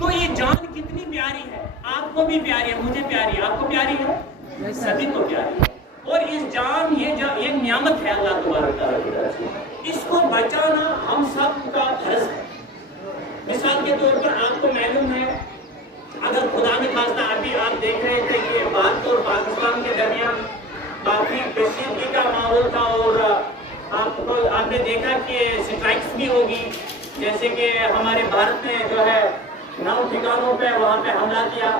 تو یہ جان کتنی آپ کو بھی پیاری ہے, مجھے پیاری ہے, آپ کو پیاری ہے, سبھی کو پیاری ہے. اور اس جان یہ نعمت ہے اللہ تبارک تعالیٰ کی طرف سے, اس کو بچانا ہم سب کا فرض ہے. مثال کے طور پر آپ کو معلوم ہے, اگر خدا نے خواستہ ابھی آپ دیکھ رہے تھے کہ بھارت اور پاکستان کے درمیان کافی کشیدگی کا ماحول تھا, اور آپ نے دیکھا کہ اسٹرائکس بھی ہوگی, جیسے کہ ہمارے بھارت نے جو ہے 9 ٹھکانوں پہ وہاں پہ حملہ کیا,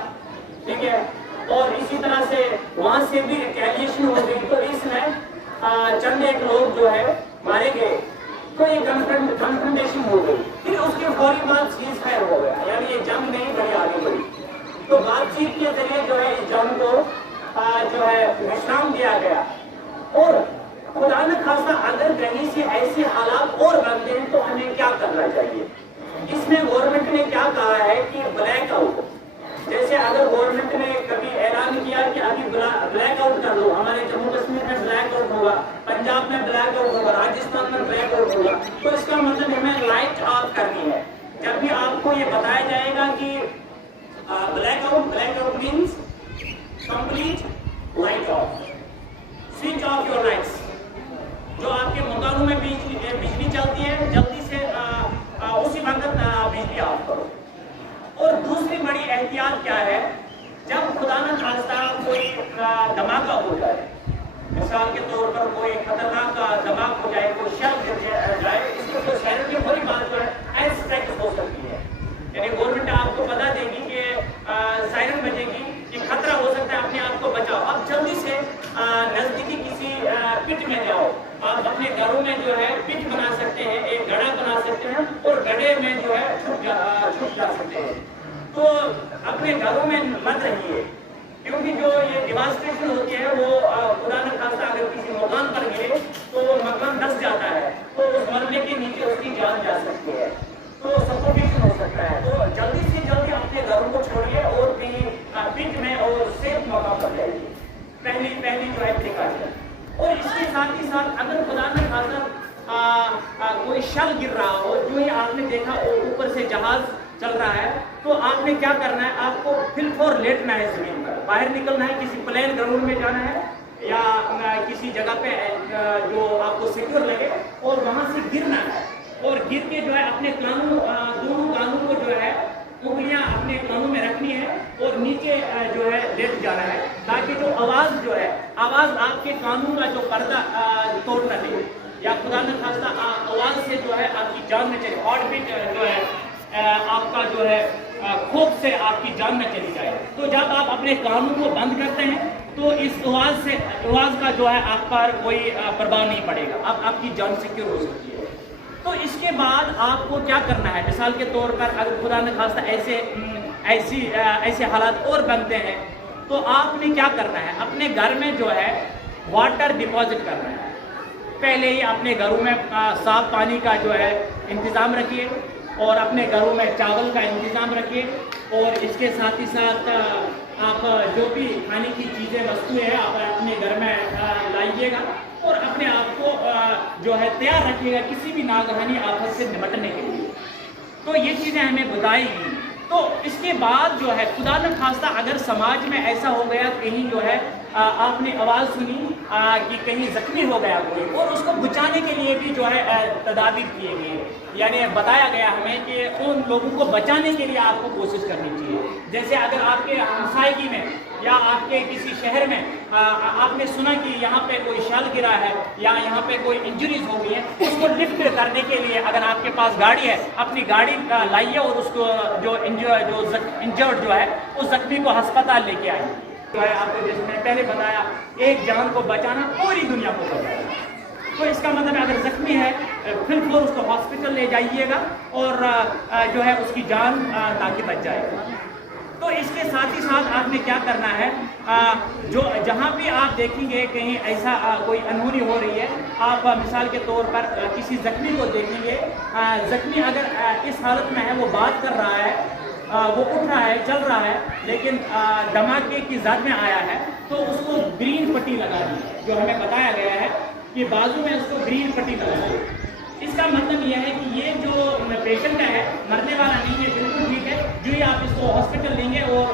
ٹھیک ہے, اور اسی طرح سے وہاں سے بھی ریٹیلیشن ہو گئی. تو اس میں چند ایک لوگ جو ہے مارے گئے, تو یہ کنفرنٹیشن ہو گئی. پھر اس کے فوری بعد سیز فائر ہو گیا, یعنی یہ جنگ نہیں بڑی آگے بڑھی. تو بات چیت کے ذریعے جو ہے اس جنگ کو جو ہے وشرام دیا گیا. اور خدا نہ خواستہ اگر کہیں سے ایسے حالات اور بنتے ہیں تو ہمیں کیا کرنا چاہیے. اس میں گورنمنٹ نے کیا کہا ہے کہ بلیک آؤٹ, جیسے اگر گورنمنٹ نے کبھی اعلان کیا کہ ابھی بلیک آؤٹ کر لو, ہمارے جموں کشمیر میں بلیک آؤٹ ہوگا, پنجاب میں بلیک آؤٹ ہوگا, راجستھان میں بلیک آؤٹ ہوگا, تو اس کا مطلب ہمیں لائٹ آف کرنی ہے. جب بھی آپ کو یہ بتایا جائے گا کہ black out means complete light of, switch off your lights. جو آپ کے مکانوں میں بجلی چلتی ہے جلدی سے اسی وقت بجلی آف کرو. اور دوسری بڑی احتیاط کیا ہے, جب خدا نہ خواستہ کوئی دھماکہ ہو جائے, مثال کے طور پر کوئی خطرناک دھماکہ ہو جائے, کوئی شیل گر جائے, اس کو کوئی سائرن کی بڑی بات جو ہے ایز اسٹرائکس ہو سکتی ہے. یعنی گورنمنٹ آپ کو بتا دے گی کہ سائرن بجے گی, یہ خطرہ ہو سکتا ہے, اپنے آپ کو بچاؤ. آپ جلدی سے نزدیکی کسی پٹ میں جاؤ. آپ اپنے گھروں میں جو ہے پٹ بنا سکتے ہیں, ایک گڑھا بنا سکتے ہیں, اور گڑھے میں جو ہے چھپ جا سکتے ہیں. تو اپنے گھروں میں مت رہیے, کیونکہ جو یہ ڈیواسٹیشن ہوتی ہے وہ خدا نہ خواستہ اگر کسی مکان پر گرے تو وہ مکان دھس جاتا ہے, تو اس مرنے کے نیچے اس کی جان جا سکتی ہے, تو سفوکیشن ہو سکتا ہے. تو جلدی سے جلدی اپنے گھروں کو چھوڑیے اور کہیں پٹ میں اور سیف موقع پر جائیے. پہلی جو ہے پریکاشن. اور اس کے ساتھ ہی ساتھ اگر خدا نہ خواستہ کوئی شل گر رہا ہو, جو ہی آپ نے دیکھا اوپر سے جہاز چل رہا ہے, تو آپ نے کیا کرنا ہے, آپ کو فل فور لیٹنا ہے زمین پر, باہر نکلنا ہے, کسی پلین گراؤنڈ میں جانا ہے یا کسی جگہ پہ جو آپ کو سیکیور لگے, اور وہاں سے گرنا ہے. اور گر کے جو ہے اپنے کانوں, دونوں کانوں کو جو ہے انگلیاں اپنے کانوں میں رکھنی ہے, اور نیچے جو ہے لیٹ جانا ہے, تاکہ جو آواز جو ہے, آواز آپ کے کانوں کا جو پردہ توڑ نہ دے, یا خدا نہ خواستہ آواز سے جو ہے آپ کی جان میں چلے, ہارٹ بیٹ جو ہے آپ کا جو ہے خوف سے آپ کی جان میں چلی جائے. تو جب آپ اپنے کانوں کو بند کرتے ہیں تو اس آواز کا جو ہے آپ پر کوئی پرواہ نہیں پڑے گا, اب آپ کی جان سیکیور ہو سکتی ہے. تو اس کے بعد آپ کو کیا کرنا ہے, مثال کے طور پر اگر خدا نہ خواستہ ایسے حالات اور بنتے ہیں, تو آپ نے کیا کرنا ہے, اپنے گھر میں جو ہے واٹر ڈپازٹ کرنا ہے. پہلے ہی اپنے گھروں میں صاف پانی کا جو ہے انتظام رکھیے, اور اپنے گھروں میں چاول کا انتظام رکھیے, اور اس کے ساتھ ہی ساتھ آپ جو بھی کھانے کی چیزیں وستویں ہیں آپ اپنے گھر میں لائیے گا, اور اپنے آپ کو جو ہے تیار رکھیے گا کسی بھی ناگہانی آفت سے نمٹنے کے لیے. تو یہ چیزیں ہمیں بتائی گی. تو اس کے بعد جو ہے خدا نہ خواستہ اگر سماج میں ایسا ہو گیا, کہیں جو ہے آپ نے آواز سنی کہ کہیں زخمی ہو گیا کوئی, اور اس کو بچانے کے لیے بھی جو ہے تدابیر کیے گئے, یعنی بتایا گیا ہمیں کہ ان لوگوں کو بچانے کے لیے آپ کو کوشش کرنی چاہیے. جیسے اگر آپ کے ہمسائیگی میں یا آپ کے کسی شہر میں آپ نے سنا کہ یہاں پہ کوئی شال گرا ہے یا یہاں پہ کوئی انجریز ہو گئی ہے, اس کو لفٹ کرنے کے لیے اگر آپ کے پاس گاڑی ہے, اپنی گاڑی لائیے, اور اس کو جو انجرڈ جو ہے اس زخمی کو ہسپتال لے کے آئیے. جو ہے آپ کو جیسے میں پہلے بتایا, ایک جان کو بچانا پوری دنیا کو بچانا. تو اس کا مطلب اگر زخمی ہے پھر وہ اس کو ہاسپٹل لے جائیے گا, اور جو ہے اس کی جان تاکہ بچ جائے گا. تو اس کے ساتھ ہی ساتھ آپ نے کیا کرنا ہے, جو جہاں بھی آپ دیکھیں گے کہیں ایسا کوئی انہونی ہو رہی ہے, آپ مثال کے طور پر کسی زخمی کو دیکھیں گے, زخمی اگر اس حالت میں ہے, وہ بات کر رہا ہے, وہ اٹھ رہا ہے, چل رہا ہے, لیکن دھماکے کی زد میں آیا ہے, تو اس کو گرین پٹی لگا دی, جو ہمیں بتایا گیا ہے کہ بازو میں اس کو گرین پٹی لگا دی. اس کا مطلب یہ ہے کہ یہ جو پیشنٹ ہے مرنے والا نہیں ہے, بالکل ٹھیک ہے. جو ہی آپ اس کو ہاسپٹل لیں گے اور